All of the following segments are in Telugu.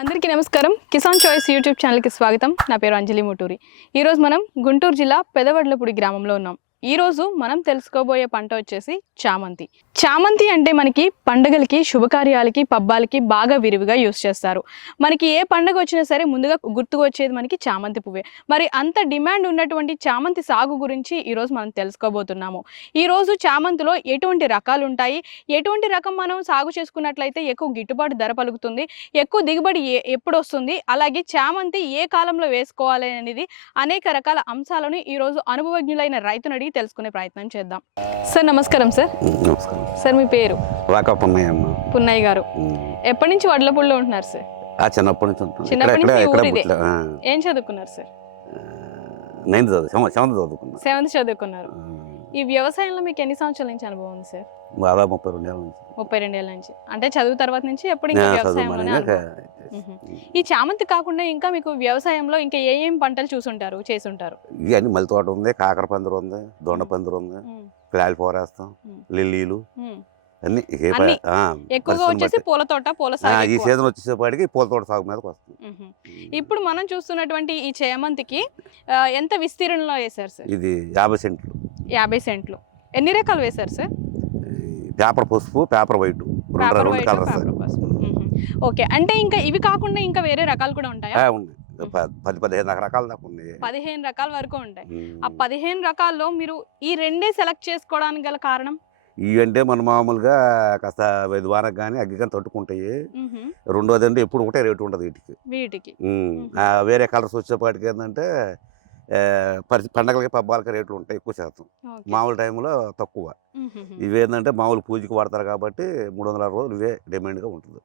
అందరికీ నమస్కారం. కిసాన్ చాయిస్ యూట్యూబ్ ఛానల్కి స్వాగతం. నా పేరు అంజలి ముటూరి. ఈరోజు మనం గుంటూరు జిల్లా పెదవడ్లపూడి గ్రామంలో ఉన్నాం. ఈరోజు మనం తెలుసుకోబోయే పంట వచ్చేసి చామంతి. చామంతి అంటే మనకి పండగలకి, శుభకార్యాలకి, పబ్బాలకి బాగా విరివిగా యూస్ చేస్తారు. మనకి ఏ పండగ వచ్చినా సరే ముందుగా గుర్తుకు వచ్చేది మనకి చామంతి పువ్వే. మరి అంత డిమాండ్ ఉన్నటువంటి చామంతి సాగు గురించి ఈరోజు మనం తెలుసుకోబోతున్నాము. ఈరోజు చామంతిలో ఎటువంటి రకాలు ఉంటాయి, ఎటువంటి రకం మనం సాగు చేసుకున్నట్లయితే ఎక్కువ గిట్టుబాటు ధర పలుకుతుంది, ఎక్కువ దిగుబడి ఎప్పుడు వస్తుంది, అలాగే చామంతి ఏ కాలంలో వేసుకోవాలి అనేది అనేక రకాల అంశాలను ఈరోజు అనుభవజ్ఞులైన రైతును అడిగి తెలుసుకునే ప్రయత్నం చేద్దాం. సార్ నమస్కారం. సార్ నమస్కారం సార్, మీ పేరు? పున్నయ్య అమ్మ. పున్నయ్య గారు ఎప్పటి నుంచి వడ్లపూడిలో ఉంటున్నారు సార్? చిన్నప్పటి నుంచి ఉంటుంది. చిన్నప్పటి నుంచి ఊరు ఇదే. ఏం చదువుకున్నారు సార్? 9th చదువుకున్నాను. 7th చదువుకున్నారు. ఈ వ్యవసాయంలో మీకు ఎన్ని సంవత్సరాల నుంచి అనుభవం ఉంది సార్? దాదాపు 32 ఏళ్ళ నుంచి. 32 ఏళ్ళ నుంచి. అంటే చదువు తర్వాత నుంచి ఎప్పుడు ఇంకా వ్యవసాయంలోనే అనుభవం. ఈ చామంతి కాకుండా ఇంకా మీకు వ్యవసాయంలో ఇంకా ఏం పంటలు చూసుంటారు, చేసుంటారు? ఇవన్నీ మల్లి తోట ఉంది, కాకర పందిరు ఉంది, దొండ పందిరు ఉంది, పిల్లలు పోరేస్తాం, లిల్లీలు అన్ని. ఎక్కువగా వచ్చేసి పూల తోట, పూల సాగు. ఈ సీజన్ వచ్చేసేపాటికి పూల తోట సాగు మీదకి వస్తుంది. ఇప్పుడు మనం చూస్తున్నటువంటి ఈ చామంతికి ఎంత విస్తీర్ణంలో వేశారు సార్? ఇది 50 సెంట్లు. 50 సెంట్లు. ఎన్ని రకాలు వేశారు సార్? పేపర్ పసుపు, పేపర్ వైట్, రెండు కలర్స్. ఓకే, అంటే ఇంకా ఇవి కాకుండా ఇంకా వేరే రకాలు కూడా ఉంటాయా? ఉన్నాయి. 10-15 రకాల దాకా ఉన్నాయి. 15 రకాల వరకు ఉంటాయి. ఆ 15 రకాల్లో మీరు ఈ రెండే సెలెక్ట్ చేసుకోవడానికి గల కారణం? ఇవంటే మన మామూలుగా కాస్త వానకు కానీ అగ్గి కానీ తట్టుకుంటాయి. రెండోది అంటే ఎప్పుడు ఒకటే రేటు ఉండదు వీటికి. వేరే కలర్స్ వచ్చేపాటికి ఏంటంటే పండగలకి పబ్బాలకి రేట్లు ఉంటాయి ఎక్కువ శాతం. మామూలు టైంలో తక్కువ. ఇవి ఏంటంటే మామూలు పూజకి వాడతారు కాబట్టి 360 రోజులు ఇవే డిమాండ్గా ఉంటుంది.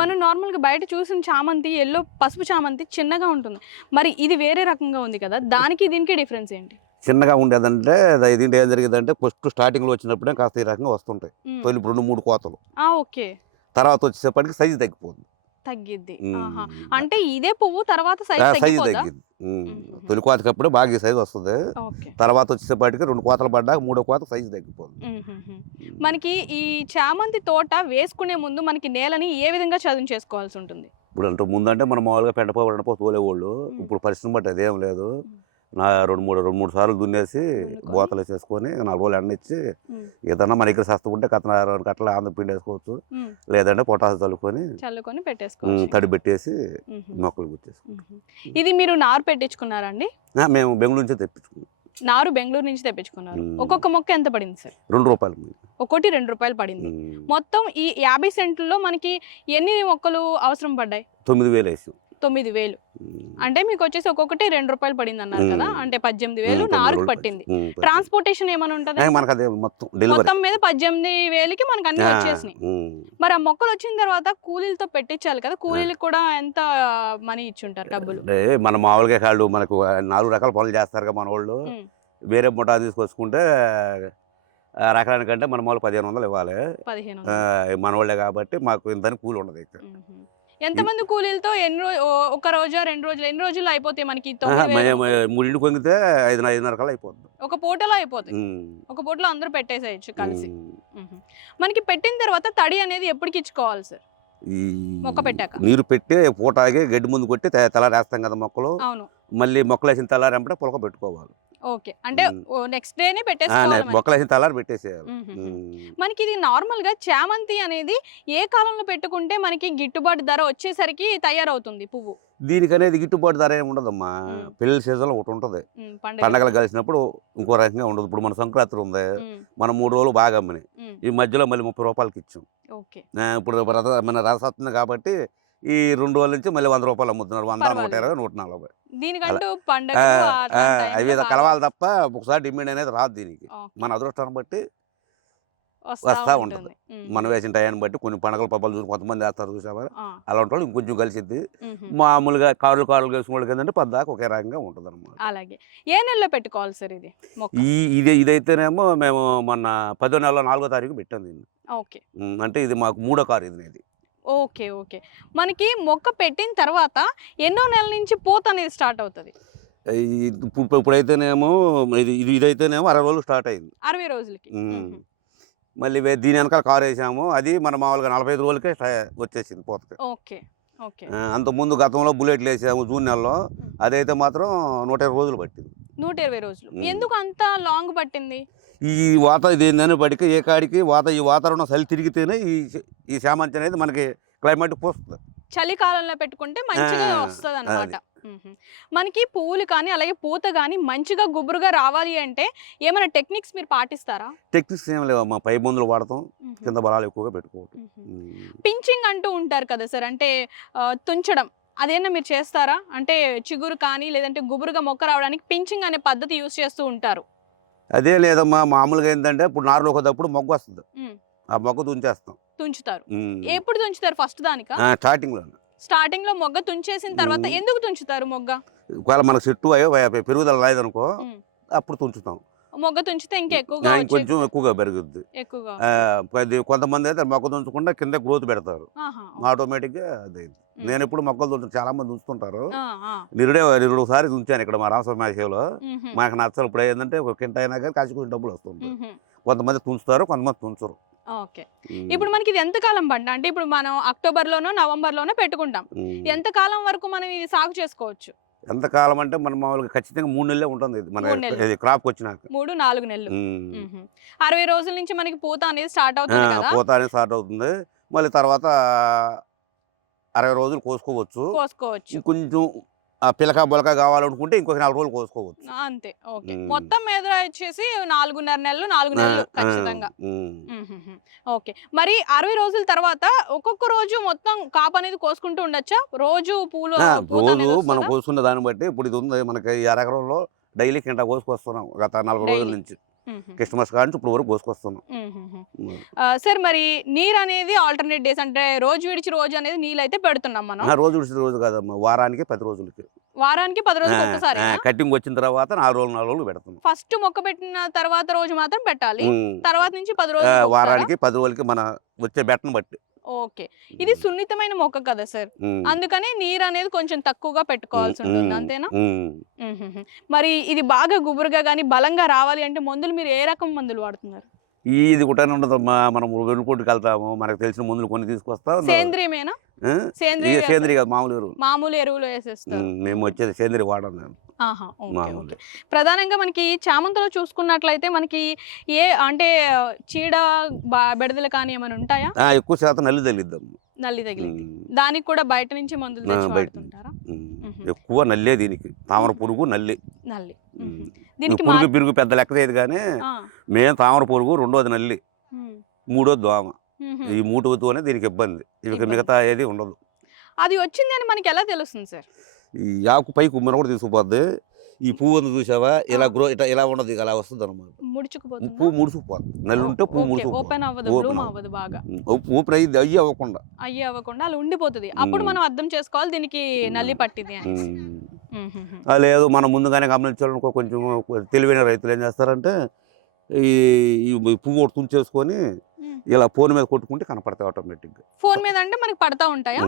మనం నార్మల్గా బయట చూసిన చామంతి ఎల్లో పసుపు చామంతి చిన్నగా ఉంటుంది. మరి ఇది వేరే రకంగా ఉంది కదా, దానికి దీనికి డిఫరెన్స్ ఏంటి? చిన్నగా ఉండేదంటే దీంట్లో ఏం జరిగేదంటే ఫస్ట్ స్టార్టింగ్లో వచ్చినప్పుడే కాస్త ఈ రకంగా వస్తుంటాయి. తొలి 2-3 కోతలు. ఓకే. తర్వాత వచ్చేసప్పటికి సైజు తగ్గిపోతుంది. తగ్గిద్ది. అంటే ఇదే పువ్వు తర్వాత సైజు తగ్గిద్ది. తొలి కోతకప్పుడు బాగా సైజు వస్తుంది. తర్వాత వచ్చేసప్పటికి 2 కోతలు పడ్డాక 3వ కోత సైజు తగ్గిపోతుంది. మనకి ఈ చామంతి తోట వేసుకునే ముందు మనకి నేలని ఏ విధంగా చదును చేసుకోవాల్సి ఉంటుంది? ఇప్పుడు అంటే ముందంటే మనం మామూలుగా పెండపో తోలేవాళ్ళు. ఇప్పుడు పరిస్థితిని బట్టి అదేం లేదు. 2-3 సార్లు దున్నేసి బోతలు వేసేసుకొని 4 రోజులు ఎండ ఇచ్చి ఏదన్నా మన దగ్గర సస్తు ఉంటే కట్ల ఆంధ్రపిండి వేసుకోవచ్చు, లేదంటే పొటాసు చల్లుకొని పెట్టేసుకోవచ్చు, తడి పెట్టేసి మొక్కలు గుచ్చేసుకోవచ్చు. ఇది మీరు నారు పెట్టించుకున్నారండి? మేము బెంగళూరు నుంచి తెప్పించుకున్నాం. నారు బెంగళూరు నుంచి తెప్పించుకున్నారు. ఒక్కొక్క మొక్క ఎంత పడింది సార్? ₹2. ఒకటి ₹2 పడింది. మొత్తం ఈ 50 సెంట్లలో మనకి ఎన్ని మొక్కలు అవసరం పడ్డాయి? 9,000 వేసాం. 9,000. అంటే మీకు వచ్చేసి ఒక్కొక్కటి ₹2 పడింది అన్నారు కదా, అంటే 18,000 నారుకు పట్టింది. ట్రాన్స్పోర్టేషన్ ఏమైనా ఉంటుంది? మొత్తం మీద 18,000కి మనకు అన్ని వచ్చేసినాయి. మరి ఆ మొక్కలు వచ్చిన తర్వాత కూలీలతో పెట్టించాలి కదా, కూలీలకు కూడా ఎంత మనీ ఇచ్చి ఉంటారు డబ్బులు? మన మామూలుగా కాళ్ళు మనకు 4 రకాల పనులు చేస్తారు మన వాళ్ళు. వేరే ముఠా తీసుకొచ్చుకుంటే రకానికంటే మన మామూలు 1,500 ఇవ్వాలి. మన వాళ్ళే కాబట్టి మాకు ఇంత కూలి ఉండదు ఇక్కడ. ఎంతమంది కూలీలతో ఒక రోజు 2 రోజులు ఎన్ని రోజులు అయిపోతాయి మనకి? 3 కొంగితే 5-5.5 రకాలు అయిపోతుంది. ఒక పూటలో అయిపోతుంది. ఒక పూటలో అందరూ పెట్టేసేయచ్చు కలిసి. మనకి పెట్టిన తర్వాత తడి అనేది ఎప్పటికి ఇచ్చుకోవాలి సార్? మొక్క పెట్టాక నీరు పెట్టి పూటాగి గడ్డి ముందు కొట్టి తెల్లారేస్తాం కదా మొక్కలు. అవును. మళ్ళీ మొక్కలు వేసిన తెల్లారంటే పులక పెట్టుకోవాలి. ఓకే, అంటే నెక్స్ట్ డేనే పెట్టేసుకోవాలి. మొక్కలు వేసిన తెల్లారి పెట్టేసేయాలి. మనకి ఇది నార్మల్ గా చామంతి అనేది ఏ కాలంలో పెట్టుకుంటే మనకి గిట్టుబాటు ధర వచ్చేసరికి తయారవుతుంది పువ్వు? దీనికనేది గిట్టుబాటు ధర ఏమి ఉండదమ్మా. పిల్లల సీజన్లో ఒకటి ఉంటుంది, పండగలు కలిసినప్పుడు ఇంకో రకంగా ఉండదు. ఇప్పుడు మన సంక్రాంతి ఉంది, మనం 3 రోజులు బాగా అమ్మని ఈ మధ్యలో మళ్ళీ ₹30 ఇచ్చాం. ఇప్పుడు మన రసత్తుంది కాబట్టి ఈ 2 రోజుల నుంచి మళ్ళీ ₹100 అమ్ముతున్నారు. 100, 120, 140. దీనికంటూ పండగ అవి కలవాలి తప్ప ఒకసారి డిమాండ్ అనేది రాదు. దీనికి మన అదృష్టాన్ని బట్టి వస్తూ ఉంటుంది. మనం వేసిన టయాన్ని బట్టి కొన్ని పండగల పబ్బాలు చూసి కొంతమంది వేస్తారు చూసావా, అలాంటి వాళ్ళు ఇంకొంచెం కలిసిద్ది. మామూలుగా కారులు వేసిన వాళ్ళకి ఏంటంటే పద్దాకా ఒకే రకంగా ఉంటుంది అనమాట. అలాగే ఏ నెలలో పెట్టుకోవాలి సార్ ఇది? ఇదైతేనేమో మేము మొన్న 10వ నెల 4వ తారీఖు పెట్టాం దీన్ని. ఓకే, అంటే ఇది మాకు 3వ కారు ఇది. Okay okay. మనకి మొక్క పెట్టిన తర్వాత ఎన్నో నెలల నుంచి పూత అనేది స్టార్ట్ అవుతుంది? ఇప్పుడైతేనేమో ఇదైతేనేమో 60 రోజులు స్టార్ట్ అయింది. 60 రోజులకి. మళ్ళీ దీని వెనకాల కారు వేసాము, అది మన మామూలుగా 45 రోజులకే వచ్చేసింది పూతకి. Okay okay. అంతకుముందు గతంలో బుల్లెట్లు వేసాము జూన్ నెలలో, అదైతే మాత్రం 120 రోజులు పట్టింది. 120 రోజులు. ఎందుకు అంత లాంగ్ పట్టింది? ఈ ఇది ఏందని పడికి ఏ కాడికి ఈ వాతావరణం చలి తిరిగితేనే ఈ శామంతి అనేది మనకి క్లైమేట్ పోస్తుంది. చలికాలంలో పెట్టుకుంటే మంచిగా వస్తదన్నమాట. మనకి పువ్వులు కానీ అలాగే పూత కానీ మంచిగా గుబురుగా రావాలి అంటే ఏమైనా టెక్నిక్స్ మీరు పాటిస్తారా? టెక్నిక్స్ ఏం లేవమ్మా, పై మందులు వాడతాం, కింద బలాలు ఎక్కువగా పెట్టుకోవటం. పించింగ్ అంటూ ఉంటారు కదా సార్, అంటే తుంచడం అదేనా మీరు చేస్తారా? అంటే చిగురు కానీ లేదంటే గుబురుగా మొక్క రావడానికి పించింగ్ అనే పద్ధతి యూజ్ చేస్తూ ఉంటారు. అదే లేదమ్మా, మామూలుగా ఏంటంటే ఇప్పుడు నారులో ఒకప్పుడు మొగ్గ వస్తుంది, ఆ మొగ్గ తుంచేస్తాం. తుంచుతారు. ఎప్పుడు తుంచుతారు? ఫస్ట్ దానికా? స్టార్టింగ్ లో మొగ్గ తుంచేసిన తర్వాత ఎందుకు తుంచుతారు మొగ్గ? ఒకవేళ మనకు చెట్టు పెరుగుదల లేదనుకో అప్పుడు తుంచుతాం. మొగ్గ తుంచితే ఇంకా ఎక్కువగా ఇంకొంచెం ఎక్కువగా పెరుగుద్ది. కొంతమంది అయితే మొగ్గ తుంచకుండా కింద గ్రోత్ పెడతారు, ఆటోమేటిక్ గా అదే. నేను ఎప్పుడు మొక్కలు తుంచు, చాలా మంది ఉంచుతుంటారు. నిరుడు సారి తుంచాను ఇక్కడ మా రామస్వామిలో. మాకు నచ్చలు. ఇప్పుడు ఏంటంటే ఒక కింట అయినా కానీ కాసి కొంచెం డబ్బులు వస్తుంటాయి. కొంతమంది తుంచుతారు, కొంతమంది తుంచరు. ఓకే. ఇప్పుడు మనకి ఇది ఎంత కాలం పంట? అంటే ఇప్పుడు మనం అక్టోబర్ లోనో నవంబర్ లోనో పెట్టుకుంటాం. ఎంత కాలం వరకు మనం ఇది సాగు చేసుకోవచ్చు? ఎంత కాలం అంటే మనం మామూలుగా ఖచ్చితంగా 3 నెలలే ఉంటుంది ఇది మన క్రాప్ వచ్చినాక. 3-4 నెలలు. 60 రోజుల నుంచి మనకి పూత అనేది స్టార్ట్ అవుతుంది కదా? పూత అనేది స్టార్ట్ అవుతుంది. మళ్ళీ తర్వాత 60 రోజులు కోసుకోవచ్చు. కొంచెం పిలక బొలక కావాలనుకుంటే ఇంకొక 4 రోజులు కోసుకోవచ్చు అంతే. ఓకే. మొత్తం మీద వచ్చేసి 4.5 నెలలు, 4 నెలలు ఖచ్చితంగా. ఓకే. మరి 60 రోజుల తర్వాత ఒక్కొక్క రోజు మొత్తం కాపు అనేది కోసుకుంటూ ఉండొచ్చా? రోజు పూలు రోజు మనం కోసుకున్న దాన్ని బట్టి ఇప్పుడు ఇది ఉంది మనకి 1/2 డైలీ కింద కోసుకొస్తున్నాం గత 40 రోజుల నుంచి. క్రిస్మస్ కాడి ఇప్పుడు వరకు కోసుకొస్తున్నాం. సార్ మరి నీరు అనేది ఆల్టర్నేట్ డేస్ అంటే రోజు విడిచి రోజు అనేది నీళ్ళు అయితే పెడుతున్నాం మనం. రోజు విడిచి రోజు కాదమ్మా, వారానికి 10 రోజులకి. వారానికి 10 రోజులకు ఒకసారి కటింగ్ వచ్చిన తర్వాత 4 రోజులు పెడతాం. ఫస్ట్ మొక్క పెట్టిన తర్వాత రోజు మాత్రం పెట్టాలి. తర్వాత నుంచి 10 రోజులు వారానికి 10 రోజులకి మన వచ్చే బెట్టను బట్టి. ఓకే. ఇది సున్నితమైన మొక్క కదా సార్, అందుకని నీరు అనేది కొంచెం తక్కువగా పెట్టుకోవాల్సి ఉంటుంది, అంతేనా? మరి ఇది బాగా గుబురుగా కానీ బలంగా రావాలి అంటే మందులు మీరు ఏ రకం మందులు వాడుతున్నారు? ఇది కూడా ఉండదమ్మా, మనం వెలుపుట్టుకు వెళ్తాము, మనకు తెలిసిన మందులు కొన్ని తీసుకొస్తాం. సేంద్రియమేనా? సేంద్రియ మామూలు ఎరువులు వేసేస్తారు. మేము వచ్చేది సేంద్రియ వాడడం. ప్రధానంగా మనకి చామంతిలో చూసుకున్నట్లయితే మనకి ఏ అంటే చీడ బెడదలు కానీ ఏమైనా ఉంటాయా? ఎక్కువ శాతం నల్లి తగిలిద్దాం. నల్లి తగిలింది, దానికి కూడా బయట నుంచి మందులు తెచ్చి వాడుతుంటారా? ఎక్కువ నల్లే దీనికి, తామర పురుగు నల్లి. దీనికి పురుగు పిరుగు పెద్ద లెక్క చేయదు కానీ మేము తామర పురుగు, రెండోది నల్లి, మూడోది దోమ. ఈ 3తోనే దీనికి ఇబ్బంది, ఇక మిగతా ఏది ఉండదు. అది వచ్చింది అని మనకి ఎలా తెలుస్తుంది సార్? ఈ ఆకు పైకి ఉమ్మన కూడా తీసుకుపోద్ది. ఈ పువ్వు ఉంది చూసావా, ఇలా ఇలా ఉండదు, ఇలా వస్తుంది అనమాట. పువ్వు ముడుచుకుపోద్ది. నల్లి ఉంటే పువ్వు ముడుచుకుపోతుంది, ఓపెన్ అయ్యి అవ్వకుండా అలా ఉండిపోతుంది. అప్పుడు మనం అర్థం చేసుకోవాలి దీనికి నల్లి పట్టింది అని. లేదు మనం ముందుగానే గమనించాలనుకో, కొంచెం తెలివైన రైతులు ఏం చేస్తారంటే ఈ పువ్వు ఒకటి తుంచేసుకొని ఇలా ఫోన్ మీద కొట్టుకుంటే కనపడతాయి ఆటోమేటిక్ గా. ఫోన్ మీద అంటే మనకి పడతా ఉంటాయా?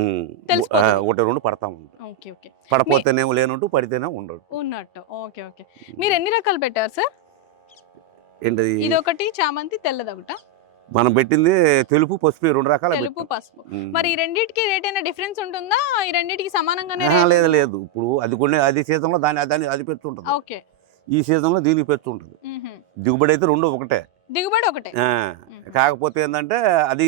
1-2 పడతా ఉంటాయి. పడపోతేనేమో లేనట్టు, పడితేనే ఉన్నట్టు. Okay okay. మీరు ఎన్ని రకాలు పెట్టారు సార్? ఏంటది? ఇది ఒకటి చామంతి, తెల్లది ఒకట. మనం పెట్టింది తెలుపు, పసుపు, 2 రకాలు. తెలుపు, పసుపు. మరి ఈ రెండింటికి రేట్ అయినా డిఫరెన్స్ ఉంటుందా? ఈ రెండింటికి సమానంగానే? లేదు. ఇప్పుడు అది సీజన్ లో అది పెడుతుంటది. ఓకే. ఈ సీజన్ లో దీనికి పెడుతుంటది. దిగుబడి అయితే 2 ఒకటే. దిగుబడి ఒకటే. కాకపోతే ఏంటంటే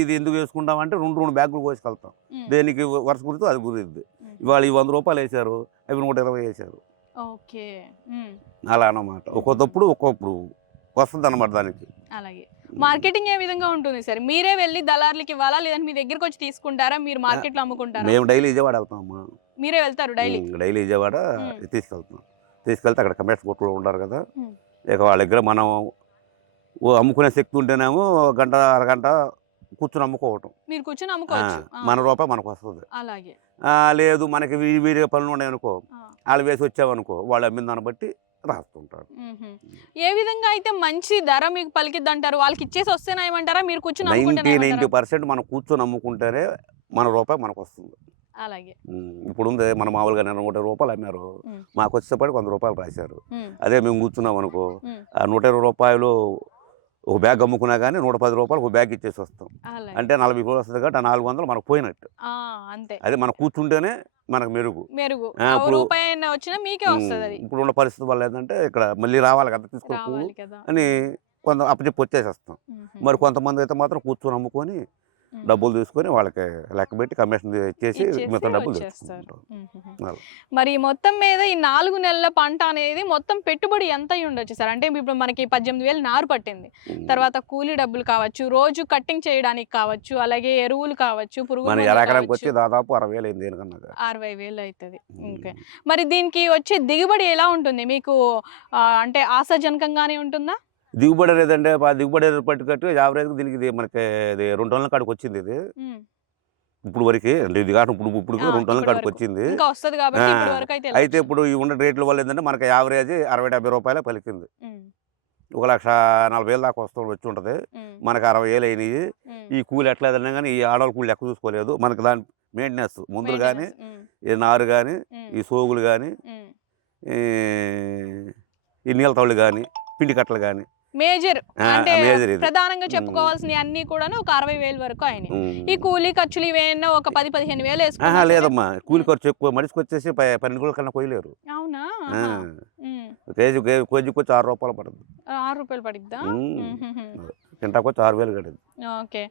ఇది ఎందుకు వేసుకుంటామంటే 2 బ్యాగులు కోసుకెళ్తాం. దేనికి వరుస గురితో అది గురిద్ది. ఇవాళ ఈ 100 రూపాయలు వేసారు, అవి 120 వేసారు. అలా అన్నమాట. ఒక్కొక్కప్పుడు వస్తుంది అన్నమాట దానికి. అలాగే మార్కెటింగ్ ఏ విధంగా ఉంటుంది సార్? మీరే వెళ్ళి దళార్లకి ఇవ్వాలా లేదంటే మీ దగ్గరికి వచ్చి తీసుకుంటారా? మీరు మార్కెట్ లో అమ్ముకుంటారా? మేము డైలీ విజయవాడ వెళ్తామమ్మా. మీరే వెళ్తారు డైలీ? డైలీ విజయవాడ తీసుకెళ్తే అక్కడ కమర్స్ కొట్లు ఉంటారు కదా, ఇక వాళ్ళ దగ్గర మనం అమ్ముకునే శక్తి ఉంటేనేమో గంట అరగంట కూర్చొని అమ్ముకోవటం. మీరు కూర్చొని అమ్ముకోవచ్చు, మన రూపాయి మనకు వస్తుంది. అలాగే లేదు మనకి వీడియో పనులు ఉన్నాయనుకో, వాళ్ళు వేసి వచ్చావనుకో, వాళ్ళు అమ్మిన దాన్ని బట్టి రాస్తుంటారు. ఏ విధంగా అయితే మంచి ధర మీకు పలికిద్ది అంటారు? వాళ్ళకి ఇచ్చేసి వస్తేనే ఏమంటారా? మీరు కూర్చొని 90% మనం కూర్చొని అమ్ముకుంటేనే మన రూపాయి మనకు వస్తుంది. అలాగే ఇప్పుడు ఉంది మన మామూలుగా 120 రూపాయలు అమ్మారు, మాకు వచ్చేసరికి 100 రూపాయలు రాశారు. అదే మేము కూర్చున్నాం అనుకో, ఆ 120 రూపాయలు ఒక బ్యాగ్ అమ్ముకున్నా కానీ 110 రూపాయలు ఒక బ్యాగ్ ఇచ్చేసి వస్తాం. అలాగే. అంటే 40 కిలోలు వస్తుంది కాబట్టి ఆ 400 మనకు పోయినట్టు. అంతే. అది మనం కూర్చుంటేనే మనకు మెరుగు. ఇప్పుడు రూపాయి అయినా వచ్చినా మీకే వస్తుంది అది. ఇప్పుడు ఉన్న పరిస్థితి వల్ల ఏంటంటే ఇక్కడ మళ్ళీ రావాలి కదా తీసుకొని పువ్వు కదా అని కొంత అప్పచెప్పి వచ్చేసేస్తాం. మరి కొంతమంది అయితే మాత్రం కూర్చొని అమ్ముకొని డబ్బులు తీసుకొని వాళ్ళకి లెక్క పెట్టి కమిషన్ ఇచ్చేసి మిగతా డబ్బులు తెచ్చుకుంటాం. మరి మొత్తం మీద ఈ 4 నెలల పంట అనేది మొత్తం పెట్టుబడి ఎంత అయి ఉండొచ్చు సార్? అంటే ఇప్పుడు మనకి 18,000 నారు పట్టింది, తర్వాత కూలీ డబ్బులు కావచ్చు, రోజు కట్టింగ్ చేయడానికి కావచ్చు, అలాగే ఎరువులు కావచ్చు, పురుగుల ఎకరానికి వచ్చి దాదాపు 60,000 అయింది దేనికన్నా. 60,000 అవుతుంది. ఓకే. మరి దీనికి వచ్చే దిగుబడి ఎలా ఉంటుంది మీకు? అంటే ఆశాజనకంగానే ఉంటుందా? దిగుబడి లేదంటే దిగుబడి పట్టుకట్టు యావరేజ్ దీనికి ఇది మనకి 2 టన్నుల కాడికి వచ్చింది. ఇది ఇప్పుడు వరకు అంటే ఇది కాదు, ఇప్పుడు 2 టన్నుల కాడికి వచ్చింది. అయితే ఇప్పుడు ఈ ఉన్న రేట్ల వల్ల ఏంటంటే మనకి యావరేజ్ 60-70 రూపాయలే పలికింది. 1,40,000 దాకా వచ్చి ఉంటుంది. మనకి 60,000 అయినాయి. ఈ కూలి ఎట్లా ఏదన్నా కానీ ఈ ఆడవాళ్ళ కూలి లెక్క చూసుకోలేదు. మనకి దాని మెయింటెనెన్స్ ముందులు కానీ, ఈ నారు కానీ, ఈ సోగులు కానీ, ఈ నీళ్ళ తౌళ్ళు కానీ, పిండి కట్టలు కానీ మేజర్ అంటే ప్రధానంగా చెప్పుకోవాల్సిన అన్ని కూడా ఒక 60,000 వరకు అయినాయి. ఈ కూలీ ఖర్చులు ఇవేనా ఒక 10-15,000 వేసుకున్నా? లేదమ్మా, కూలి ఖర్చు ఎక్కువ. మనిషికి వచ్చేసి 12 కిలోల కన్నా కొయ్యలేరు. అవునా? కేజీకి వచ్చి 6 రూపాయలు పడుతుంది. 6 రూపాయలు పడిద్దా? కింటాకు వచ్చి 6,000 కట్టింది. ఓకే.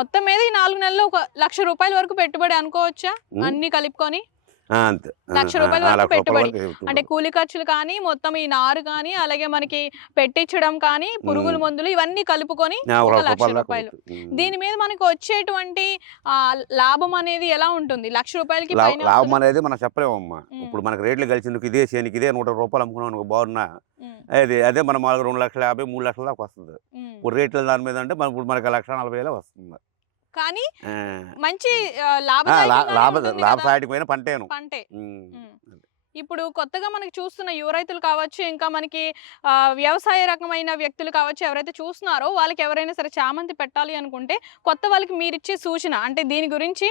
మొత్తం మీద ఈ 4 నెలల్లో 1,00,000 రూపాయల వరకు పెట్టుబడి అనుకోవచ్చా అన్ని కలుపుకొని? అంతే, 1,00,000 రూపాయల వరకు పెట్టుబడి. అంటే కూలి ఖర్చులు కానీ, మొత్తం ఈ నారు కానీ, అలాగే మనకి పెట్టించడం కానీ, పురుగుల మందులు ఇవన్నీ కలుపుకొని 1,00,000 రూపాయలు. దీని మీద మనకి వచ్చేటువంటి లాభం అనేది ఎలా ఉంటుంది? 1,00,000 రూపాయలకి లాభం అనేది మనం చెప్పలేమమ్మా. ఇప్పుడు మనకి రేట్లు కలిసి ఇదే చేనికి ఇదే 100 రూపాయలు అమ్ముకున్నాను బాగున్నా, అదే మనం 2,50,000 3,00,000 దాకా వస్తుంది. ఇప్పుడు రేట్ల దాని మీద అంటే ఇప్పుడు మనకి 1,40,000 వస్తుంది. కానీ మంచి లాభసాటికమైన పంటే. ఇప్పుడు కొత్తగా మనకి చూస్తున్న యువ రైతులు కావచ్చు, ఇంకా మనకి వ్యవసాయ రకమైన వ్యక్తులు కావచ్చు, ఎవరైతే చూస్తున్నారో వాళ్ళకి ఎవరైనా సరే చామంతి పెట్టాలి అనుకుంటే కొత్త వాళ్ళకి మీరు ఇచ్చే సూచన అంటే దీని గురించి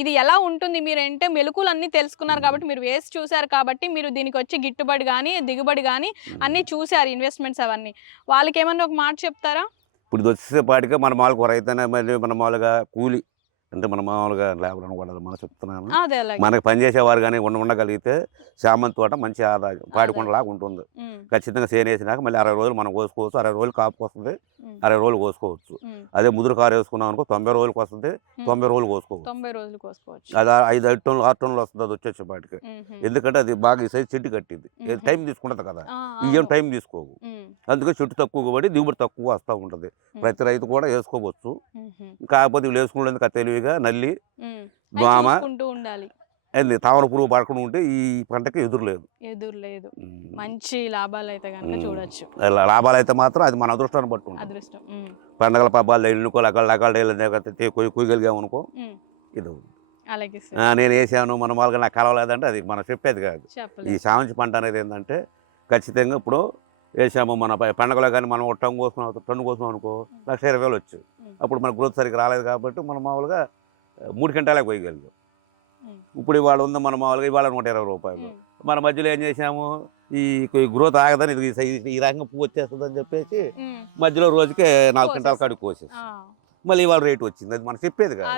ఇది ఎలా ఉంటుంది? మీరు అంటే మెలకువలు అన్నీ తెలుసుకున్నారు కాబట్టి, మీరు వేసి చూశారు కాబట్టి, మీరు దీనికి వచ్చి గిట్టుబడి కానీ దిగుబడి కానీ అన్నీ చూశారు, ఇన్వెస్ట్మెంట్స్ అవన్నీ. వాళ్ళకి ఏమన్నా ఒక మాట చెప్తారా? ఇప్పుడు వచ్చేసేపాటిగా మన మామూలుగా రైతనే మళ్ళీ మన మామూలుగా కూలి అంటే మన మామూలుగా లేబర్ కూడా మనం చెప్తున్నాను. మనకి పనిచేసేవారు కానీ ఉండగలిగితే చామంతి తోట మంచి ఆదాయం పాడికొండలాగా ఉంటుంది. ఖచ్చితంగా సేనేసినాక మళ్ళీ 60 రోజులు మనం కోసుకోవచ్చు. 60 రోజులు కాపుకి వస్తుంది, 60 రోజులు కోసుకోవచ్చు. అదే ముదురు కారు వేసుకున్నాం అనుకో 90 రోజులకు వస్తుంది, 90 రోజులు కోసుకోవచ్చు. అది 5 టన్నులు 6 టన్నులు వస్తుంది అది వచ్చేసేపాటికి. ఎందుకంటే అది బాగా ఈ సైజు చెట్టు కట్టింది, టైం తీసుకుంటుంది కదా, ఇవేం టైం తీసుకోవు. అందుకే చెట్టు తక్కువ పడి దిగుబడి తక్కువ వస్తూ ఉంటుంది. ప్రతి రైతు కూడా వేసుకోవచ్చు. కాకపోతే వీళ్ళు వేసుకునేందుకు తెలివిగా నల్లి, దోమ, తామర పురుగు పడకుండా ఉంటే ఈ పంటకి ఎదురులేదు. మంచి లాభాలు అయితే కనుక చూడొచ్చు. లాభాలు అయితే మాత్రం అది మన అదృష్టాన్ని బట్టి ఉంటుంది. పండగల పబ్బాలు ఎన్నుకో కుయ్యగలిగామనుకో ఇది నేను వేసాను మన వాళ్ళకి నాకు కలవలేదంటే అది మనం చెప్పేది కాదు. ఈ చామంతి పంట అనేది ఏంటంటే ఖచ్చితంగా ఇప్పుడు వేసాము మన పండగలో కానీ మనం టన్ను కోసం అనుకో 1,20,000 వచ్చు. అప్పుడు మన గ్రోత్ సరిగ్గా రాలేదు కాబట్టి మనం మామూలుగా 3 క్వింటాలే కొయ్యగలిగాం. ఇప్పుడు ఇవాళ ఉంది మన మామూలుగా ఇవాళ 120 రూపాయలు. మన మధ్యలో ఏం చేసాము, ఈ గ్రోత్ ఆగదని ఈ రకంగా పువ్వు వచ్చేస్తుంది అని చెప్పేసి మధ్యలో రోజుకే 4 క్వింటాల కాడికి కోసేసి మళ్ళీ ఇవాళ రేటు వచ్చింది. అది మనం చెప్పేది కాదు.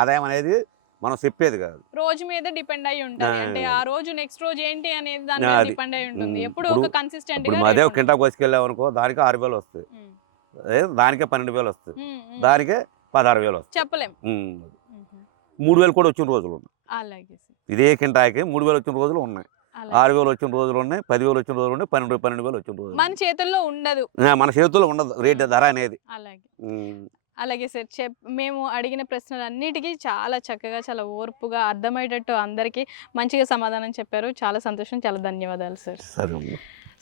ఆదాయం అనేది మనం చెప్పేది కాదు, రోజు మీద డిపెండ్ అయి ఉంటుంది. అంటే ఆ రోజు నెక్స్ట్ రోజు ఏంటి అనేది దాని మీద డిపెండ్ అయి ఉంటుంది. ఎప్పుడు ఒక కన్సిస్టెంట్ గా అదే కింటా కోసుకెళ్ళాం అనుకో దానికి 6,000 వస్తాయి, దానికే 12,000 వస్తాయి, దానికే 16,000 వస్తాయి. చెప్పలేం. 3,000 కూడా వచ్చిన రోజులు ఉన్నాయి. ఇదే కింటాకి 3,000 వచ్చిన రోజులు ఉన్నాయి, 6,000 వచ్చిన రోజులు ఉన్నాయి, 10,000 వచ్చిన రోజులు ఉన్నాయి, 12,000 వచ్చిన రోజులు. మన చేతుల్లో ఉండదు, మన చేతుల్లో ఉండదు రేట్ ధర అనేది. అలాగే సార్, మేము అడిగిన ప్రశ్నలన్నిటికీ చాలా చక్కగా, చాలా ఓర్పుగా, అర్థమయ్యేటట్టు అందరికీ మంచిగా సమాధానం చెప్పారు. చాలా సంతోషం, చాలా ధన్యవాదాలు సార్.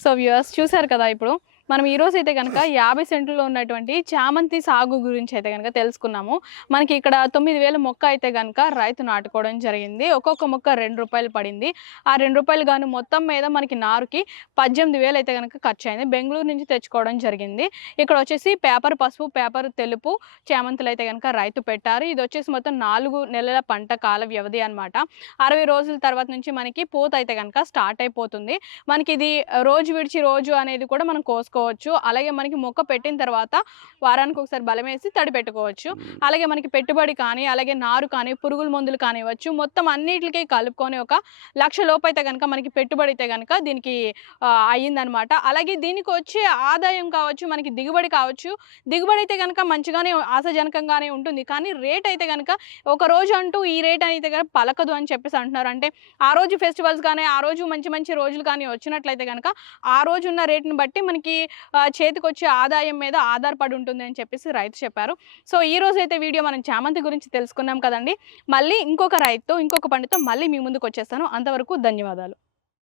సో వ్యూవర్స్ చూసారు కదా, ఇప్పుడు మనం ఈరోజు అయితే కనుక 50 సెంట్లలో ఉన్నటువంటి చామంతి సాగు గురించి అయితే కనుక తెలుసుకున్నాము. మనకి ఇక్కడ 9,000 మొక్క అయితే కనుక రైతు నాటుకోవడం జరిగింది. ఒక్కొక్క మొక్క 2 రూపాయలు పడింది. ఆ 2 రూపాయలు గాను మొత్తం మీద మనకి నారుకి 18,000 అయితే కనుక ఖర్చు అయింది. బెంగళూరు నుంచి తెచ్చుకోవడం జరిగింది. ఇక్కడ వచ్చేసి పేపర్ పసుపు, పేపర్ తెలుపు చామంతులు అయితే కనుక రైతు పెట్టారు. ఇది వచ్చేసి మొత్తం 4 నెలల పంట కాల వ్యవధి అనమాట. 60 రోజుల తర్వాత నుంచి మనకి పూత అయితే కనుక స్టార్ట్ అయిపోతుంది. మనకి ఇది రోజు విడిచి రోజు అనేది కూడా మనం కోసుకోవచ్చు. చేసుకోవచ్చు. అలాగే మనకి మొక్క పెట్టిన తర్వాత వారానికి ఒకసారి బలం వేసి తడి పెట్టుకోవచ్చు. అలాగే మనకి పెట్టుబడి కానీ, అలాగే నారు కానీ, పురుగుల మందులు కానివ్వచ్చు, మొత్తం అన్నిటికి కలుపుకొని ఒక 1,00,000 లోపు అయితే గనక మనకి పెట్టుబడి అయితే గనక దీనికి అయ్యిందనమాట. అలాగే దీనికి వచ్చే ఆదాయం కావచ్చు, మనకి దిగుబడి కావచ్చు. దిగుబడి అయితే గనక మంచిగానే ఆశాజనకంగానే ఉంటుంది. కానీ రేట్ అయితే గనక ఒక రోజు అంటూ ఈ రేట్ అయితే గనక పలకదు అని చెప్పేసి అంటున్నారు. అంటే ఆ రోజు ఫెస్టివల్స్ కానీ, ఆ రోజు మంచి మంచి రోజులు కానీ వచ్చినట్లయితే గనక ఆ రోజు ఉన్న రేట్‌ని బట్టి మనకి చేతికొచ్చే ఆదాయం మీద ఆధారపడి ఉంటుంది అని చెప్పేసి రైతు చెప్పారు. సో, ఈ రోజైతే వీడియో మనం చామంతి గురించి తెలుసుకున్నాం కదండీ. మళ్ళీ ఇంకొక రైతుతో, ఇంకొక పండుతో మళ్ళీ మీ ముందుకొచ్చేస్తాను. అంతవరకు ధన్యవాదాలు.